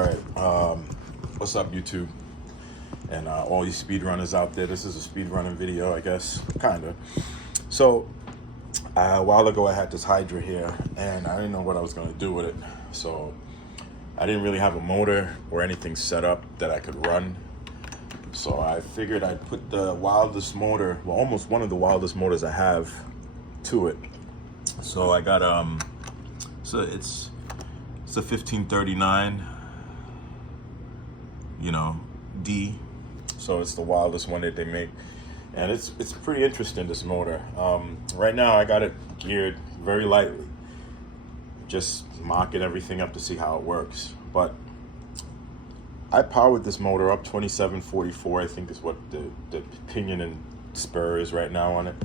Alright, what's up YouTube? And all you speedrunners out there, this is a speedrunning video, I guess, kinda. So, a while ago I had this Hydra here, and I didn't know what I was gonna do with it. So, I didn't really have a motor or anything set up that I could run. So I figured I'd put the wildest motor, well, almost one of the wildest motors I have, to it. So I got, so it's a 1539, you know, D. So it's the wildest one that they make. And it's pretty interesting, this motor. Right now I got it geared very lightly. Just mocking everything up to see how it works. But I powered this motor up 2744, I think is what the pinion and spur is right now on it.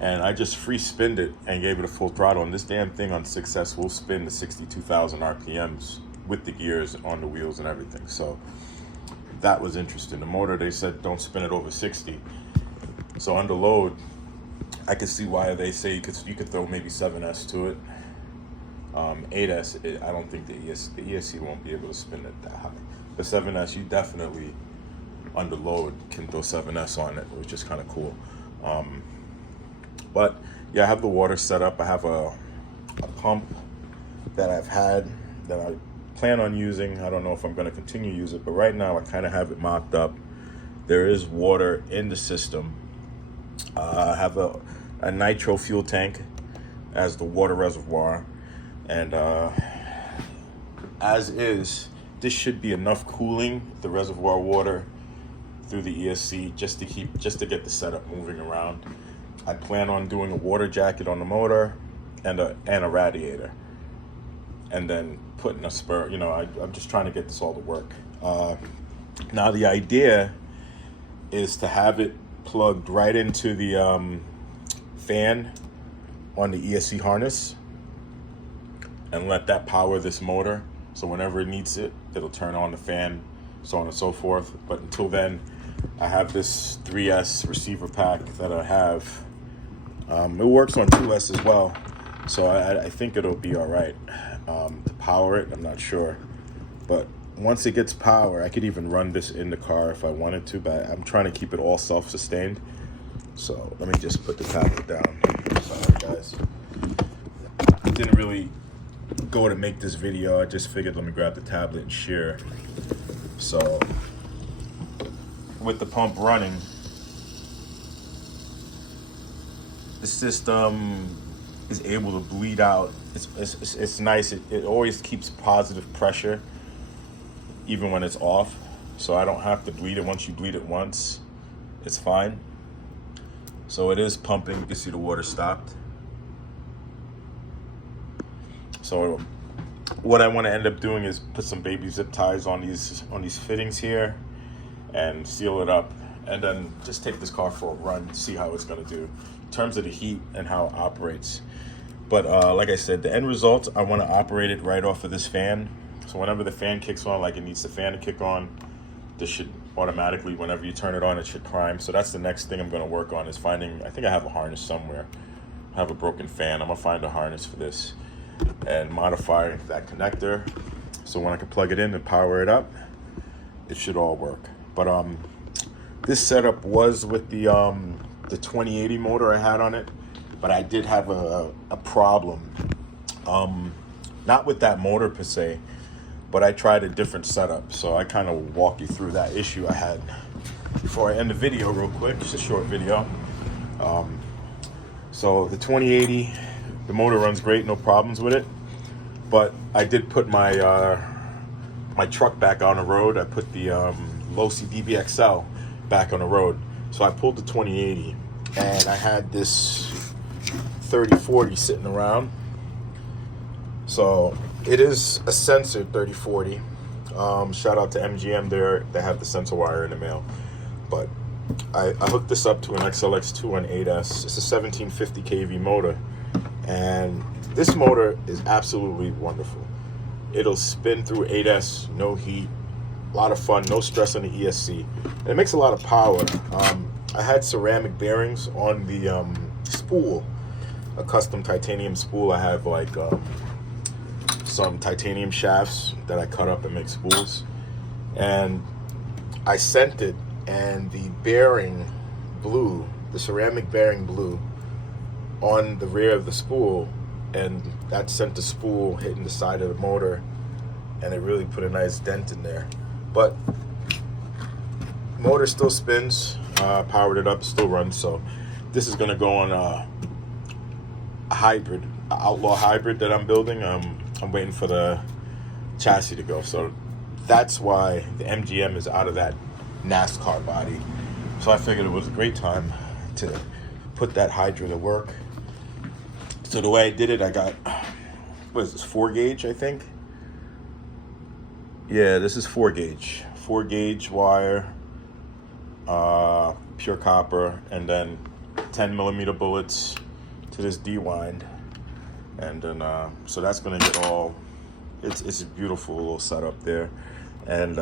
And I just free spinned it and gave it a full throttle. And this damn thing on success will spin to 62,000 RPMs with the gears on the wheels and everything. So that was interesting. The motor, they said don't spin it over 60. So under load, I could see why they say you could throw maybe 7S to it. 8S, I don't think the ESC won't be able to spin it that high. The 7S, you definitely under load can throw 7S on it, which is kind of cool. But yeah, I have the water set up. I have a pump that I've had that I plan on using. I don't know if I'm going to continue to use it, but right now I kind of have it mocked up. There is water in the system. I have a nitro fuel tank as the water reservoir, and as is, this should be enough cooling the reservoir water through the ESC just to get the setup moving around. I plan on doing a water jacket on the motor and a radiator, and then putting a spur. You know, I'm just trying to get this all to work. Now the idea is to have it plugged right into the fan on the ESC harness and let that power this motor. So whenever it needs it, it'll turn on the fan, so on and so forth. But until then, I have this 3S receiver pack that I have. It works on 2S as well, so I think it'll be all right. To power it, I'm not sure. But once it gets power, I could even run this in the car if I wanted to, but I'm trying to keep it all self-sustained. So let me just put the tablet down. Sorry, guys. I didn't really go to make this video. I just figured let me grab the tablet and share. So with the pump running, the system is able to bleed out. It's nice. It always keeps positive pressure even when it's off, so I don't have to bleed it. Once you bleed it once, it's fine. So it is pumping. You can see the water stopped. So what I want to end up doing is put some baby zip ties on these fittings here and seal it up, and then just take this car for a run, see how it's going to do in terms of the heat and how it operates. But like I said, the end result, I want to operate it right off of this fan. So whenever the fan kicks on, like it needs the fan to kick on, this should automatically, whenever you turn it on, it should prime. So that's the next thing I'm going to work on, is finding, I think I have a harness somewhere. I have a broken fan. I'm going to find a harness for this and modify that connector, so when I can plug it in and power it up, it should all work. But this setup was with the 2080 motor I had on it, but I did have a problem, not with that motor per se, but I tried a different setup. So I kind of walk you through that issue I had before I end the video real quick. Just a short video. So the 2080, the motor runs great, no problems with it. But I did put my my truck back on the road. I put the Losi DBXL back on the road. So I pulled the 2080, and I had this 3040 sitting around. So it is a censored 3040. Shout out to MGM there. They have the sensor wire in the mail. But I hooked this up to an XLX 218S. It's a 1750 kV motor. And this motor is absolutely wonderful. It'll spin through 8S, no heat, a lot of fun, no stress on the ESC. And it makes a lot of power. I had ceramic bearings on the spool, a custom titanium spool. I have like some titanium shafts that I cut up and make spools, and I sent it, and the bearing blew, the ceramic bearing blew on the rear of the spool, and that sent the spool hitting the side of the motor, and it really put a nice dent in there. But motor still spins, powered it up, it still runs. So this is gonna go on a hybrid, an outlaw hybrid that I'm building. I'm waiting for the chassis to go. So that's why the MGM is out of that NASCAR body. So I figured it was a great time to put that Hydra to work. So the way I did it, I got, what is this, 4 gauge, I think? Yeah, this is 4 gauge. 4 gauge wire, pure copper, and then 10 millimeter bullets to this D-wind. And then, so that's gonna get all, it's a beautiful little setup there. And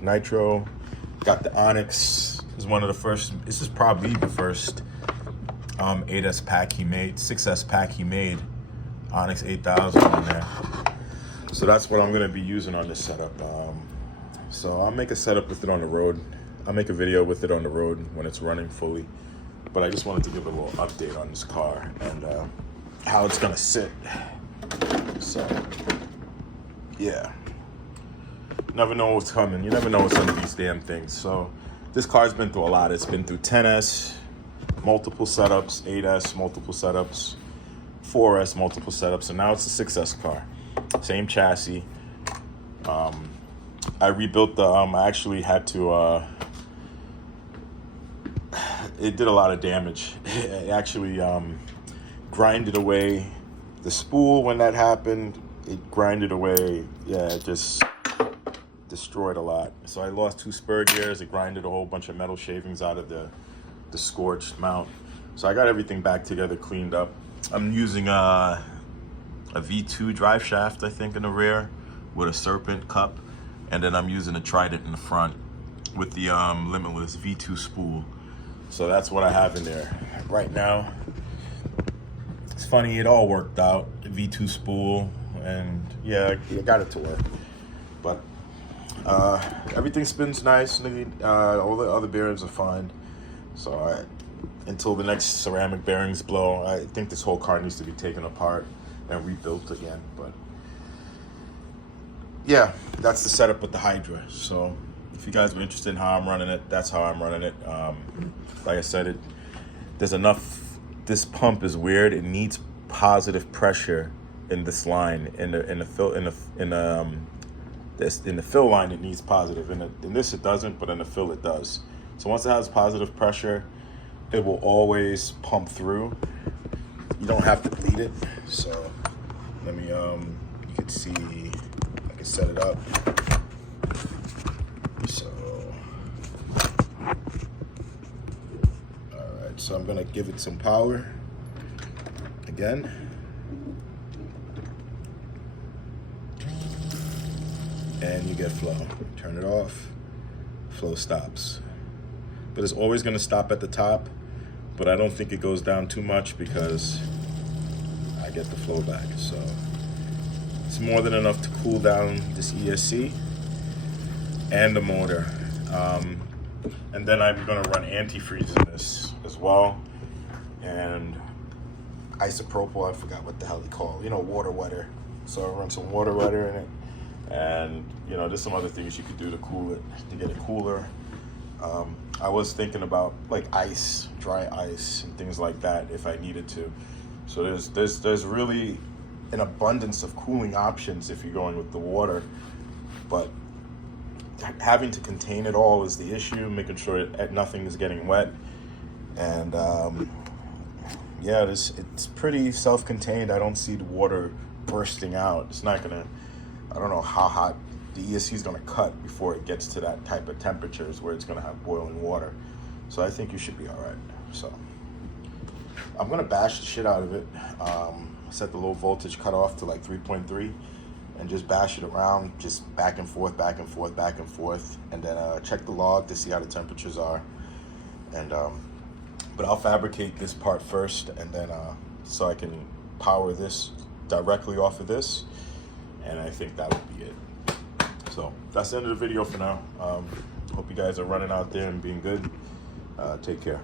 Nitro, got the Onyx, is one of the first, this is probably the first 8S pack he made, 6S pack he made, Onyx 8000 on there. So that's what I'm gonna be using on this setup. So I'll make a setup with it on the road. I'll make a video with it on the road when it's running fully. But I just wanted to give a little update on this car and how it's gonna sit. So, yeah. Never know what's coming. You never know what's under these damn things. So this car's been through a lot. It's been through 10S, multiple setups, 8S, multiple setups, 4S, multiple setups, and now it's a 6S car. Same chassis. I rebuilt the, I actually had to, it did a lot of damage. It actually grinded away the spool when that happened. It grinded away, yeah, it just destroyed a lot. So I lost 2 spur gears. It grinded a whole bunch of metal shavings out of the scorched mount. So I got everything back together, cleaned up. I'm using a V2 drive shaft, I think, in the rear with a serpent cup. And then I'm using a Trident in the front with the limitless V2 spool. So that's what I have in there right now. It's funny, it all worked out. V2 spool, and yeah, I got it to work. But everything spins nice. All the other bearings are fine. So until the next ceramic bearings blow, I think this whole car needs to be taken apart and rebuilt again. But yeah, that's the setup with the Hydra. So if you guys are interested in how I'm running it, that's how I'm running it. Like I said, there's enough. This pump is weird. It needs positive pressure in this line. In the fill line, it needs positive. In this, it doesn't, but in the fill, it does. So once it has positive pressure, it will always pump through. You don't have to bleed it. So let me, you can see, I can set it up. So, all right, so I'm gonna give it some power again. And you get flow. Turn it off, flow stops. But it's always gonna stop at the top, but I don't think it goes down too much because I get the flow back. So it's more than enough to cool down this ESC and the motor. And then I'm gonna run antifreeze in this as well. And isopropyl, I forgot what the hell they call, water wetter. So I run some water wetter in it. And there's some other things you could do to cool it, to get it cooler. I was thinking about like ice, dry ice, and things like that if I needed to. So there's really an abundance of cooling options if you're going with the water, but having to contain it all is the issue, making sure that nothing is getting wet. And yeah, it's pretty self-contained. I don't see the water bursting out. It's not gonna, I don't know how hot the ESC is gonna cut before it gets to that type of temperatures where it's gonna have boiling water. So I think you should be all right. So I'm gonna bash the shit out of it. Set the low voltage cutoff to like 3.3 and just bash it around, just back and forth, back and forth, back and forth. And then check the log to see how the temperatures are. And but I'll fabricate this part first, and then so I can power this directly off of this, and I think that would be it. So that's the end of the video for now. Hope you guys are running out there and being good. Take care.